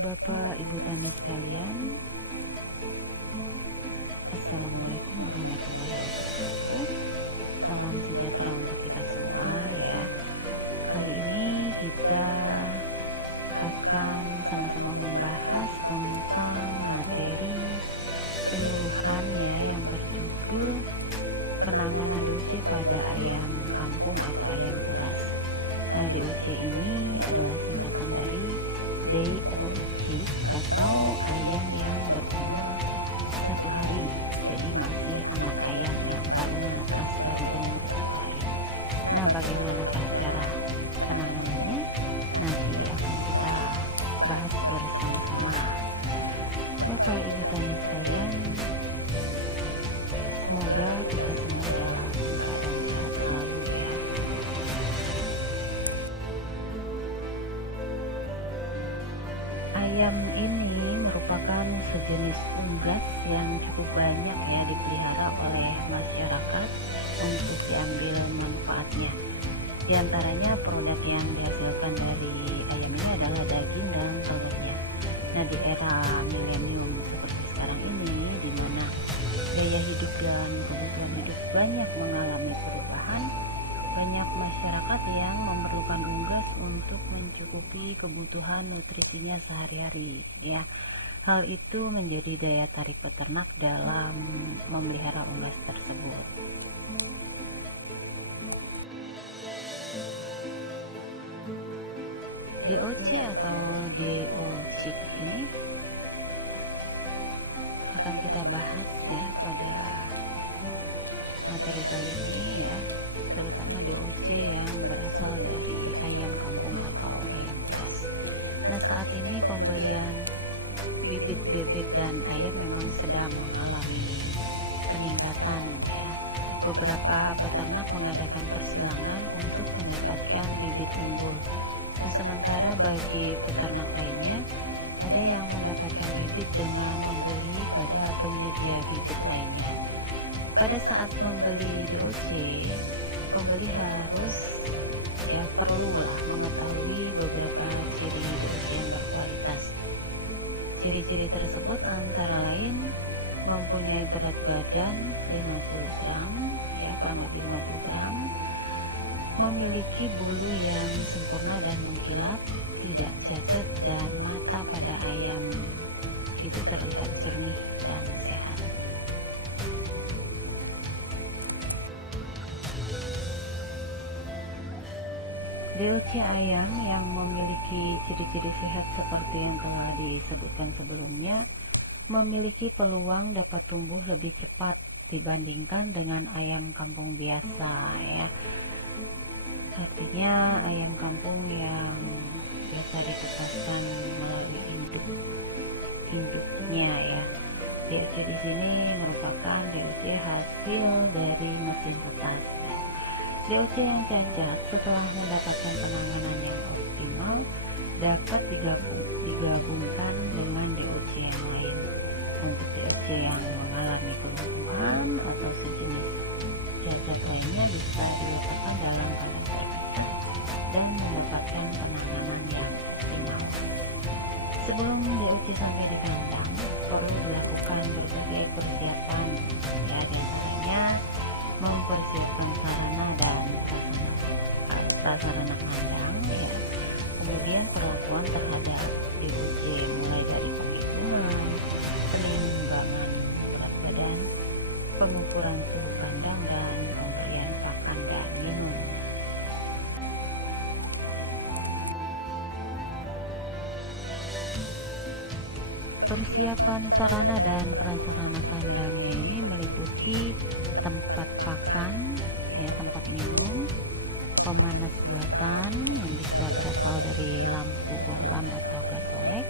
Bapak Ibu Tani sekalian, Assalamualaikum warahmatullahi wabarakatuh. Salam sejahtera untuk kita semua ya. Kali ini kita akan sama-sama membahas tentang materi penyuluhan ya yang berjudul penanganan DOC pada ayam kampung atau ayam ulas. Nah, DOC ini adalah singkatan dari Day Old Chick atau ayam yang berumur 1 hari. Jadi masih anak ayam yang baru menetas, baru berumur 1 hari. Nah, bagaimanakah cara penanganannya? Nanti akan kita bahas bersama-sama. Bapak Ibu Tani sekalian, semoga kita semua dalam keadaan sehat selalu ya. Ayam ini merupakan sejenis unggas yang cukup banyak ya dipelihara oleh masyarakat untuk diambil manfaatnya. Di antaranya produk yang dihasilkan dari ayam ini adalah daging dan telurnya. Nah, di era milenium seperti sekarang ini, di mana gaya hidup dan kebutuhan hidup banyak mengalami perubahan, banyak masyarakat yang memerlukan unggas untuk mencukupi kebutuhan nutrisinya sehari-hari ya. Hal itu menjadi daya tarik peternak dalam memelihara unggas tersebut. DOC atau DOCIC ini akan kita bahas ya pada materi kali ini ya, terutama DOC yang berasal dari ayam kampung atau ayam ulas. Nah, saat ini pembelian bibit bebek dan ayam memang sedang mengalami peningkatan ya. Beberapa peternak mengadakan persilangan untuk mendapatkan bibit unggul. Nah, sementara bagi peternak lainnya ada yang mendapatkan bibit dengan membeli pada penyedia bibit lainnya. Pada saat membeli DOC, pembeli harus perlulah mengetahui beberapa ciri DOC yang berkualitas. Ciri-ciri tersebut antara lain mempunyai berat badan 50 gram, ya kurang lebih 50 gram, memiliki bulu yang sempurna dan mengkilap, tidak cacat, dan mata pada ayam itu terlihat jernih dan sehat. DOC ayam yang memiliki ciri-ciri sehat seperti yang telah disebutkan sebelumnya memiliki peluang dapat tumbuh lebih cepat dibandingkan dengan ayam kampung biasa ya. Artinya ayam kampung yang biasa ditetaskan melalui induknya ya. DOC di sini merupakan DOC hasil dari mesin tetas. DOC yang cacat setelah mendapatkan penanganan yang optimal dapat digabungkan dengan DOC yang lain. Untuk DOC yang mengalami kelumpuhan atau sejenis cacat lainnya bisa diletakkan dalam kandang terpisah dan mendapatkan penanganan yang optimal. Sebelum DOC sampai di kandang, perlu dilakukan berbagai persiapan ya, diantaranya mempersiapkan sarana dan prasarana kandang ya, kemudian perlakuan terhadap DOC mulai dari penghitungan, penimbangan berat badan, pengukuran suhu kandang, dan pemberian pakan dan minum. Persiapan sarana dan prasarana kandangnya ini meliputi tempat pakan, ya, tempat minum, pemanas buatan yang bisa berasal dari lampu bohlam atau gas olek,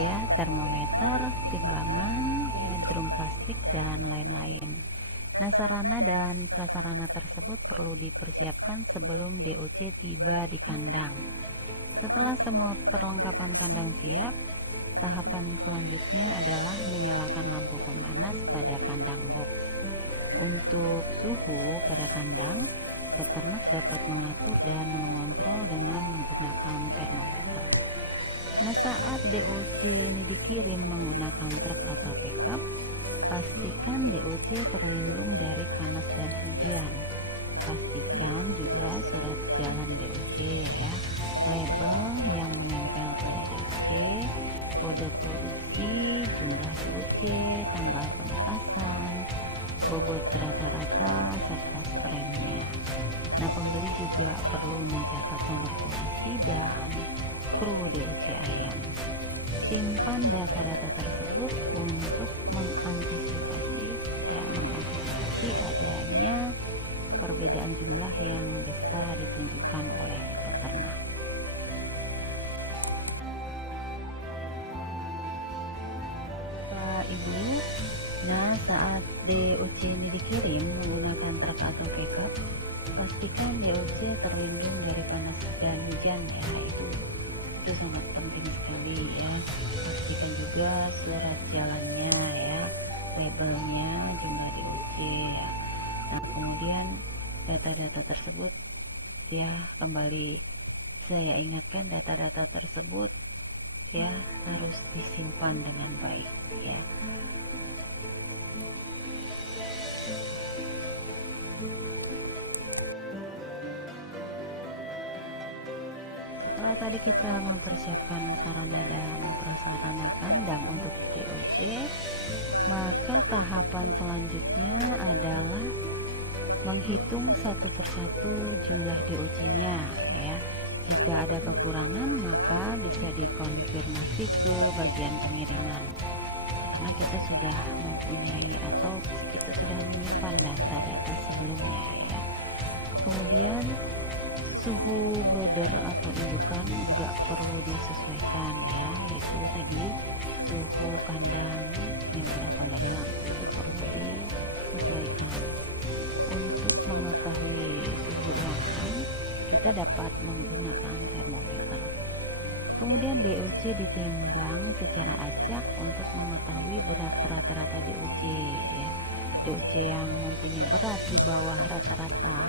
ya, termometer, timbangan, ya, drum plastik, dan lain-lain. Nah, sarana dan prasarana tersebut perlu dipersiapkan sebelum DOC tiba di kandang. Setelah semua perlengkapan kandang siap, tahapan selanjutnya adalah menyalakan lampu pemanas pada kandang box. Untuk suhu pada kandang, peternak dapat mengatur dan mengontrol dengan menggunakan termometer. Nah, saat DOC ini dikirim menggunakan truk atau pickup, pastikan DOC terlindung dari panas dan hujan. Pastikan juga surat jalan DOC ya, label yang menempel pada DOC, kode produksi, jumlah DOC, tanggal penetasan, bobot rata-rata, serta sprengnya. Nah, pembeli juga perlu mencatat nomor polisi dan kru DOC ayam. Simpan data-data tersebut untuk mengantisipasi adanya perbedaan jumlah yang bisa ditunjukkan oleh peternak. Pak Ibu, nah saat DOC ini dikirim menggunakan truk atau pickup, pastikan DOC terlindung dari panas dan hujan ya, itu sangat penting sekali ya. Pastikan juga surat jalannya ya, labelnya, jumlah DOC ya. Nah, kemudian data-data tersebut ya, kembali saya ingatkan, data-data tersebut ya harus disimpan dengan baik ya. Setelah tadi kita mempersiapkan sarana dan prasarana kandang untuk DOC, maka tahapan selanjutnya adalah menghitung satu persatu jumlah DOC-nya ya. Jika ada kekurangan maka bisa dikonfirmasi ke bagian pengiriman, karena kita sudah mempunyai atau kita sudah menyimpan data-data sebelumnya ya. Kemudian suhu brooder atau indukan juga perlu disesuaikan ya, yaitu tadi suhu kandang yang berasal dari lampu itu perlu disesuaikan. Untuk mengetahui suhu ruangan, kita dapat menggunakan termometer. Kemudian DOC ditimbang secara acak untuk mengetahui berat rata-rata DOC ya. DOC yang mempunyai berat di bawah rata-rata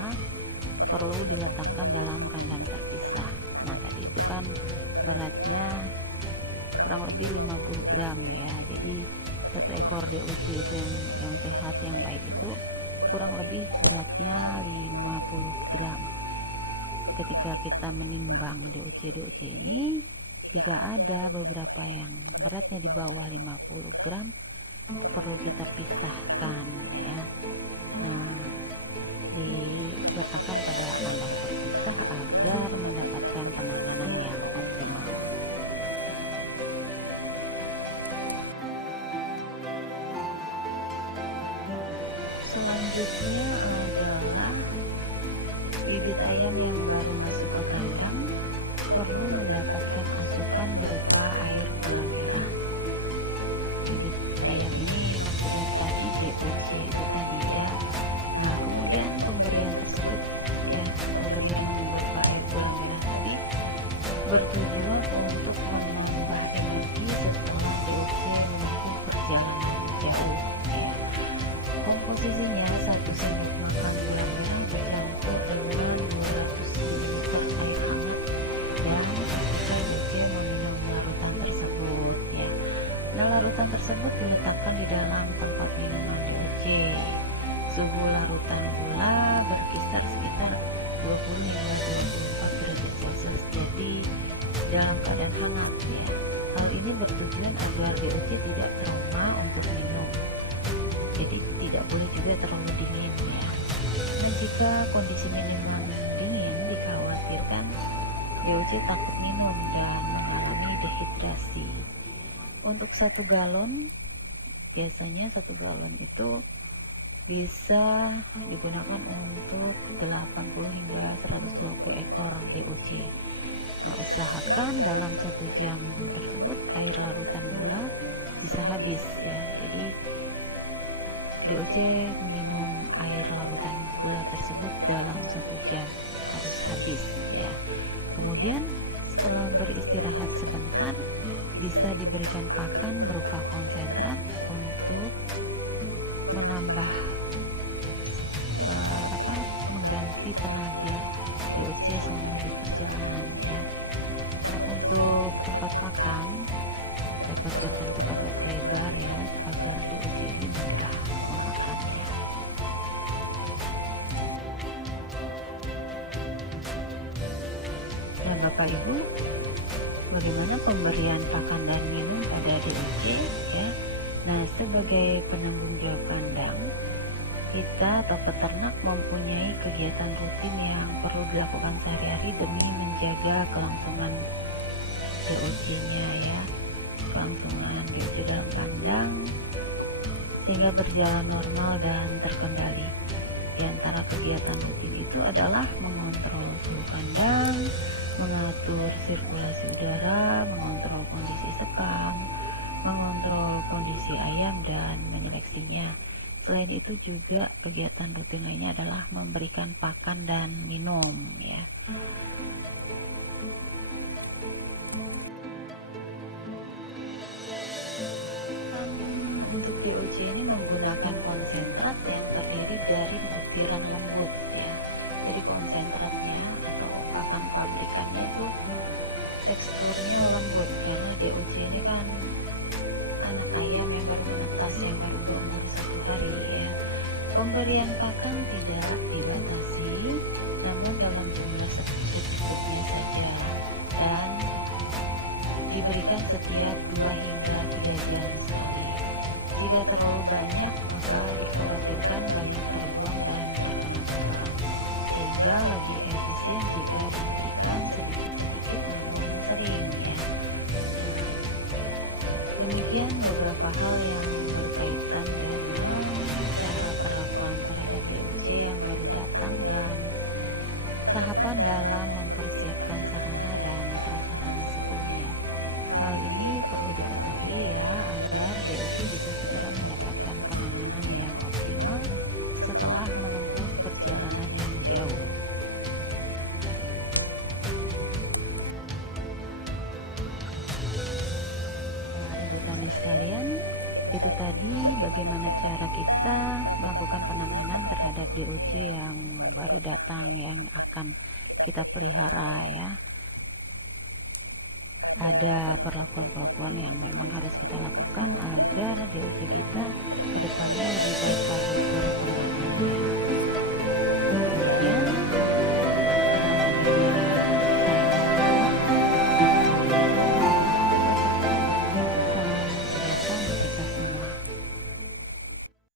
perlu diletakkan dalam kandang terpisah. Nah, tadi itu kan beratnya kurang lebih 50 gram ya. Jadi satu ekor DOC itu yang sehat, yang baik itu kurang lebih beratnya 50 gram. Ketika kita menimbang DOC ini, jika ada beberapa yang beratnya di bawah 50 gram, perlu kita pisahkan ya. Nah, diletakkan pada kandang terpisah agar mendapatkan penanganan yang optimal. Selanjutnya adalah bibit ayam yang baru masuk ke kandang perlu mendapatkan asupan berupa air gula merah. Bibit ayam ini maksudnya tadi DOC itu tadi ya. Nah, kemudian pemberian tersebut ya, pemberian berupa air gula merah tadi bertujuan untuk menambah energi setelah DOC menempuh perjalanan jauh ya. Komposisinya 1 sendok makan gula merah bercampur dengan 200 ml air hangat, dan ketika DOC meminum larutan tersebut ya. Nah, larutan tersebut diletakkan di dalam tempat minuman DOC. Suhu larutan gula berkisar sekitar 20 hingga 24 derajat Celcius, jadi dalam keadaan hangat ya. Hal ini bertujuan agar DOC tidak trauma untuk minum, jadi tidak boleh juga terlalu dingin ya. Nah, jika kondisi minuman dingin, dikhawatirkan DOC takut minum dan mengalami dehidrasi. Untuk 1 galon, biasanya 1 galon itu bisa digunakan untuk 80 hingga 120 ekor DOC. Nah, usahakan dalam 1 jam tersebut air larutan gula bisa habis ya. Jadi DOC minum air larutan gula tersebut dalam 1 jam harus habis ya. Kemudian setelah beristirahat sebentar, bisa diberikan pakan berupa konsentrat untuk menambah mengganti tenaga DOC selama di perjalanannya. Nah, untuk tempat pakan dapat berbentuk agak lebar ya, agar DOC ini mudah memakannya. Nah, Bapak Ibu, bagaimana pemberian pakan dan minum pada DOC ya? Nah, sebagai penanggung jawab kandang, kita atau peternak mempunyai kegiatan rutin yang perlu dilakukan sehari-hari demi menjaga kelangsungan DOC-nya ya, kelangsungan DOC dalam kandang sehingga berjalan normal dan terkendali. Di antara kegiatan rutin itu adalah mengontrol suhu kandang, mengatur sirkulasi udara, mengontrol kondisi sekam, mengontrol kondisi ayam dan menyeleksinya. Selain itu juga kegiatan rutin lainnya adalah memberikan pakan dan minum ya. Untuk DOC ini menggunakan konsentrat yang terdiri dari butiran lembut ya. Jadi konsentratnya atau pakan pabrikannya itu teksturnya lembut, karena DOC ini kan anak ayam yang baru menetas, yang baru berumur 1 hari ya. Pemberian pakan tidak dibatasi, namun dalam jumlah secukupnya saja, dan diberikan setiap 2 hingga 3 jam sekali. Jika terlalu banyak, maka dikhawatirkan banyak terbuang dan terkena kotoran, sehingga lebih efisien jika diberikan sedikit-sedikit namun sering ya. Demikian beberapa hal yang berkaitan dengan cara perlakuan terhadap DOC yang baru datang dan tahapan dalam mempersiapkan sarana dan prasarana sebelumnya. Hal ini perlu diketahui ya, agar DOC bisa segera mendapatkan penanganan yang optimal setelah menempuh perjalanan yang jauh. Sekalian, itu tadi bagaimana cara kita melakukan penanganan terhadap DOC yang baru datang, yang akan kita pelihara ya. Ada perlakuan-perlakuan yang memang harus kita lakukan agar DOC kita ke depannya lebih baik lagi perkembangannya.